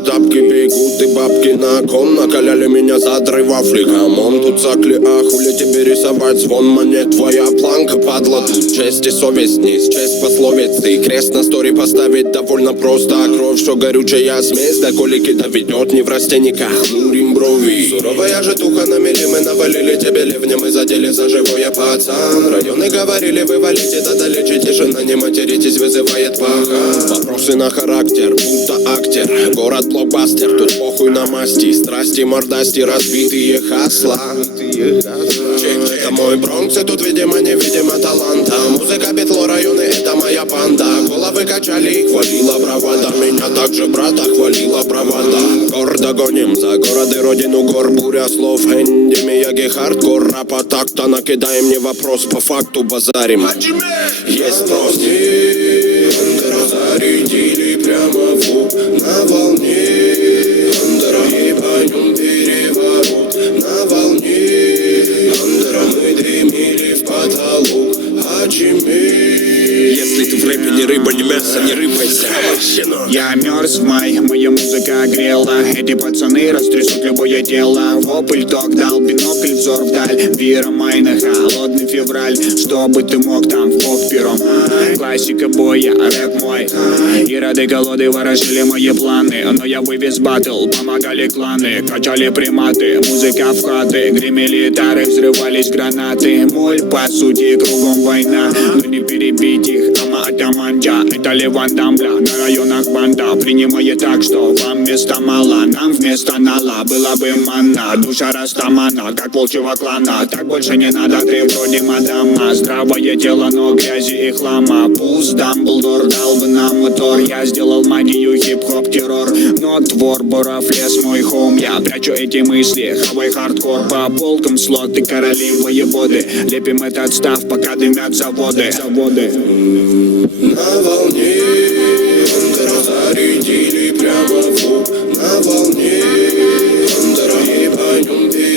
тапки, бегут и бабки на ком. Накаляли меня задры вафли, камон. Тут закли, а хули тебе рисовать? Звон монет, твоя планка, падла. Тут честь и совесть, низ, честь пословицы. Крест на стори поставить довольно просто. А кровь, что горючая смесь, до колики доведет не в растенниках. Хмурим брови. Суровая житуха на мели, мы навалили тебе ливнем и задели за живое, пацан. Районы говорили, вы валите, да долечите. Тишина, не материтесь, вызывает паха. Вопросы на характер, будто актер. Город блокбастер, тут похуй на масти. Страсти, мордасти, разбитые хасла. Это мой Бронкс, и тут, видимо, невидимо таланта. Музыка, бетло, районы, это моя банда. Головы качали и хвалила бравада. Меня также брата хвалила бравада. Гордо гоним за город и родину гор. Буря слов, Энди, Мияги, хардкор. Рапа так-то накидаем, не вопрос, по факту базарим. Есть спрос. Зарядили прямо в лоб на волне. Андера, ебанем переворот на волне. Андера, мы дымили в потолок. Если ты в рэпе не рыба, не мясо, не рыпайся. Я мерз в май, моя музыка огрела. Эти пацаны растрясут любое дело. Вопль ток дал, бинокль взор вдаль. Вера майна, холодный февраль. Чтобы ты мог там в бок пером. Классика боя, рэп мой. И рады голоды ворожили мои планы. Но я вывез батл, помогали кланы. Качали приматы, музыка в хаты. Гремели тары, взрывались гранаты. Моль, по сути, кругом война. Но не перебить их, атаманджа. Это Леван Дамбля, на районах банда. Принимает так, что вам места мало. Нам вместо нала была бы манна. Душа растамана, как волчьего клана. Так больше не надо, ты вроде мадама. Здравое тело, но грязи и хлама. Пусть Дамблдор дал бы нам мотор. Я сделал магию, хип-хоп, террор. Но твор, Боров, лес, мой хоум. Я прячу эти мысли, хавай хардкор. По полкам слоты, короли, воеводы. Лепим этот став, пока дымят заводы. На волне. Андера, зарядили прямо в лоб на волне. Андера, ебанем переворот.